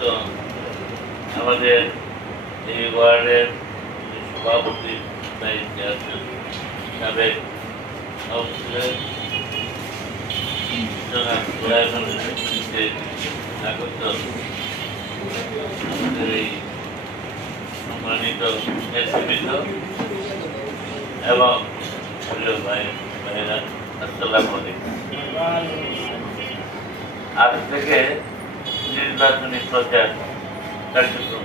দায়িত্ব আমাদের এই ওয়ার্ডের সভাপতির দায়িত্বে আছেন সাবেক কাউন্সিলর আগত আমাদের এই সম্মানিত নেতৃবৃন্দ এবং ভাইরা আসসালামু আলাইকুম। আজ থেকে নির্বাচনী প্রচার কার্যক্রম।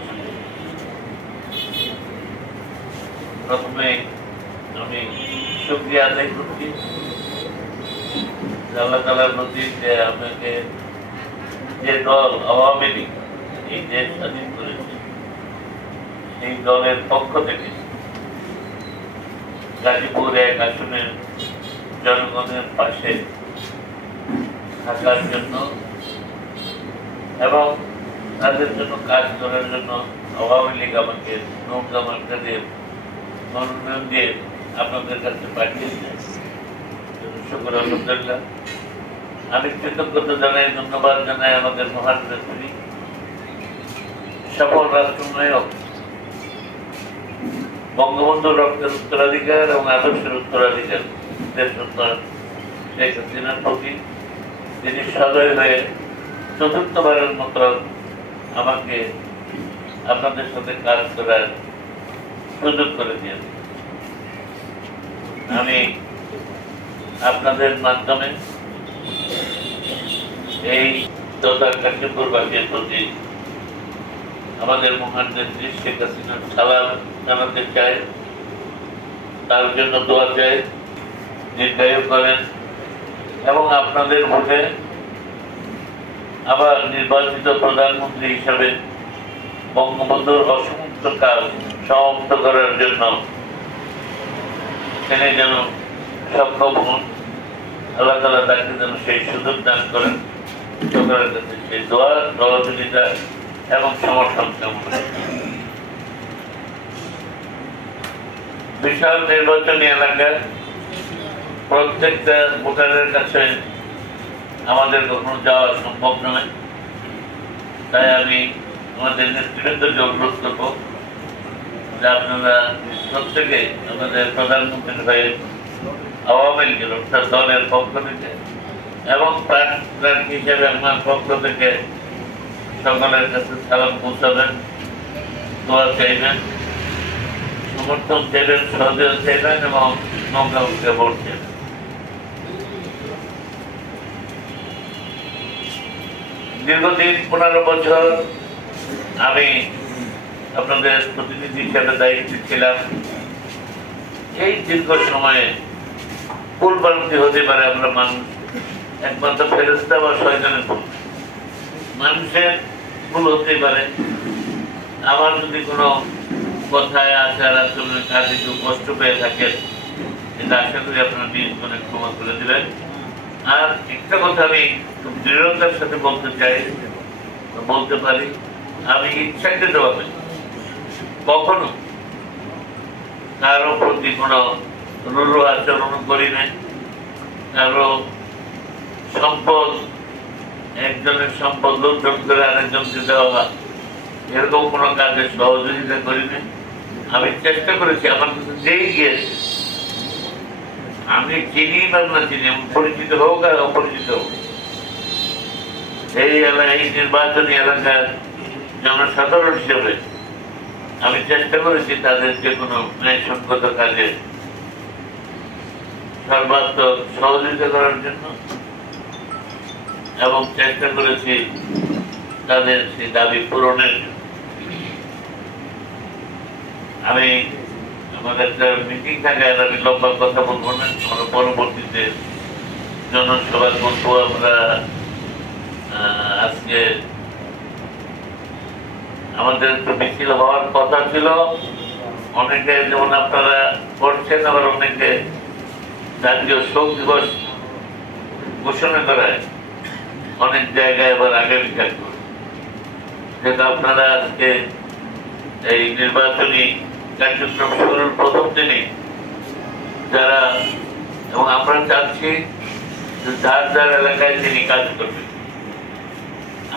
প্রথমে আমি শুকরিয়া আদায় করছি আল্লাহ তাআলার প্রতি যে আমাকে যে দল আওয়ামী লীগ এই দেশ স্বাধীন করেছে সেই দলের পক্ষ থেকে গাজীপুর এক আসনের জনগণের পাশে থাকার জন্য এবং তাদের জন্য কাজ করার জন্য আওয়ামী লীগ আমাকে নৌকা মার্কাদের মনোনয়ন দিয়ে আপনাদের কাছে পাঠিয়েছে। শুকর আলহামদুলিল্লাহ। আমি কৃতজ্ঞতা জানাই, ধন্যবাদ জানাই আমাদের মহান নেত্রী সফল রাষ্ট্রনায়ক বঙ্গবন্ধুর রক্তের উত্তরাধিকার এবং আদর্শের উত্তরাধিকার দেশরত্ন শেখ হাসিনার প্রতি তিনি সদয় হয়ে চতুর্থবারের মতো আমাকে আপনাদের সাথে কাজ করার সুযোগ করে দিয়েছে। আমি আপনাদের মাধ্যমে এই কার্যকরবাসীর প্রতি আমাদের মহান নেত্রী শেখ হাসিনার সালাম জানাতে চাই, তার জন্য দোয়া চাই, দীর্ঘায়ু করেন এবং আপনাদের ভোটে আবার নির্বাচিত প্রধানমন্ত্রী হিসাবে বঙ্গবন্ধুর অসমাপ্ত কাজ সমাপ্ত করার জন্য তিনি যেন সক্ষম হন। আল্লাহ তাআলা তাকে যেন সেই সুযোগ দান করেন। সকলের কাছে সেই দোয়া, সহযোগিতা এবং সমর্থন কামনা। বিশাল নির্বাচনী এলাকায় প্রত্যেকটা ভোটারের কাছে আমাদের কখনো যাওয়া সম্ভব নয়, তাই আমি আমাদের নেতৃবৃন্দকে অনুরোধ করব যে আপনারা প্রত্যেকে আমাদের প্রধানমন্ত্রীর ভাইয়ের আওয়ামী লীগের অর্থাৎ দলের পক্ষ থেকে এবং প্রার্থী হিসেবে আমার পক্ষ থেকে সকলের কাছে সালাম পৌঁছাবেন, দোয়া চাইবেন, সমর্থন চাইবেন, সহযোগিতা চাইবেন এবং নৌকা ভোট চাইবেন। দীর্ঘদিন 15 বছর আমি আপনাদের প্রতিনিধি হিসেবে দায়িত্বে ছিলাম। এই দীর্ঘ সময়ে ভুলভ্রান্তি হতে পারে, আমরা মানুষ, একমাত্র ফেরেশতা বা শয়তানের ভুল, মানুষের ভুল হতে পারে। আমার যদি কোনো কথায় আচার আচরণের কাজে কেউ কষ্ট পেয়ে থাকেন, এটা আশা করি আপনারা নিজ মনে ক্ষমা করে দিবেন। আর একটা কথা আমি খুব দৃঢ়তার সাথে বলতে চাই, বলতে পারি, আমি ইচ্ছাকৃতভাবে কখনো কারো প্রতি কোনো রূঢ় আচরণ করি নাই। কারো সম্পদ, একজনের সম্পদ লুণ্ঠন করে আরেকজনকে দেওয়া, এরকম কোনো কাজে সহযোগিতা করি নাই। আমি চেষ্টা করেছি, আমার কাছে যেই গিয়েছে, আমি চিনি বা না চিনি, পরিচিত হোক আর অপরিচিত হোক, এই নির্বাচনী এলাকার জনসাধারণ হিসেবে আমি চেষ্টা করেছি তাদের যে কোনো ন্যায়সঙ্গত কাজে সর্বাত্মক সহযোগিতা করার জন্য এবং চেষ্টা করেছি তাদের সেই দাবি পূরণের জন্য। আমি আমাদের একটা মিটিং থাকে, আমি লম্বা কথা বলবো না, পরবর্তীতে জনসভা করবো। আমরা আজকে আমাদের একটু মিছিল হওয়ার কথা ছিল, অনেকে যেমন আপনারা করছেন, আবার অনেকে জাতীয় শোক দিবস ঘোষণা করায় অনেক জায়গায় আবার আগামীকাল করে, যেটা আপনারা আজকে এই নির্বাচনী কার্যক্রম শুরুর প্রথম দিনে যারা, এবং আমরা চাচ্ছি যার যার এলাকায় তিনি কাজ করবেন।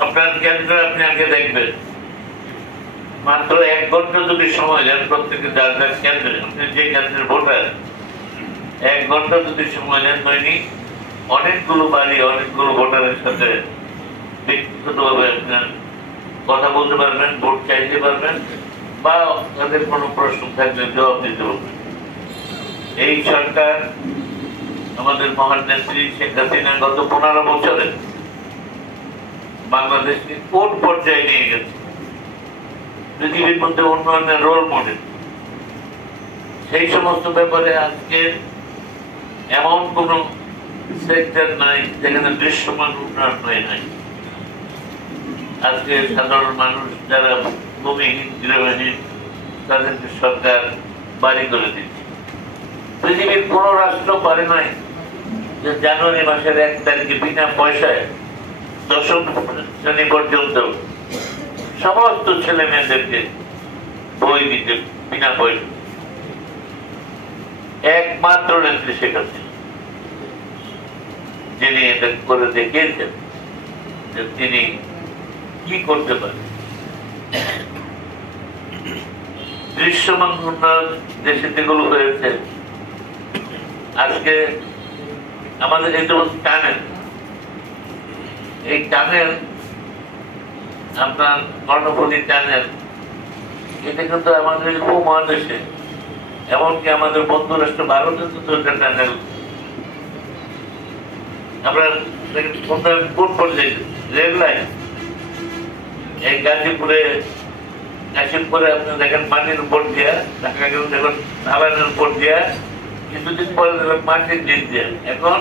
আপনার কেন্দ্রে আপনি আগে দেখবেন মাত্র 1 ঘন্টা যদি সময় দেন প্রত্যেকে যার যার কেন্দ্রে, আপনি যে কেন্দ্রের ভোটার, 1 ঘন্টা যদি সময় দেন দৈনিক অনেকগুলো বাড়ি অনেকগুলো ভোটারের সাথে ব্যক্তিগতভাবে আপনার কথা বলতে পারবেন, ভোট চাইতে পারবেন, বা তাদের কোনো প্রশ্ন থাকলে জবাব দিতে পারবেন। এই সরকার আমাদের মহান নেত্রী শেখ হাসিনা গত 15 বছরে বাংলাদেশকে কোন পর্যায়ে নিয়ে গেছে, পৃথিবীর মধ্যে উন্নয়নের রোল মডেল। সেই সমস্ত ব্যাপারে আজকে এমন কোন সেক্টর নাই যেখানে দৃশ্যমান উন্নয়ন হয় নাই। আজকে সাধারণ মানুষ যারা ভূমিহীন গৃহহীন তাদেরকে সরকার বাড়ি করে দিচ্ছে। পৃথিবীর কোন রাষ্ট্র পারে নাই যে জানুয়ারি মাসের 1 তারিখে বিনা পয়সায় 10ম শ্রেণী পর্যন্ত সমস্ত ছেলে মেয়েদেরকে বই দিতে বিনা পয়সা। একমাত্র নেত্রী শেখ হাসিনা, যিনি এটা করে দেখিয়েছেন যে তিনি কি করতে পারেন। দৃশ্যমান উন্নয়ন দেশে যেগুলো হয়েছে, আজকে আমাদের এই যেমন টানেল, এই টানেল আপনার কর্ণফুলী টানেল, এটা কিন্তু আমাদের উপমহাদেশে এমনকি আমাদের বন্ধু রাষ্ট্র ভারতের কিন্তু একটা টানেল আমরা কোন পর্যায়ে রেল লাইন, এই গাজীপুরে কাশিমপুরে আপনি দেখেন মাটির উপর দিয়া, ঢাকা দেখুন ঢালানের উপর দিয়া, কিছুদিন পরে মাটির নিচ দিয়া, এখন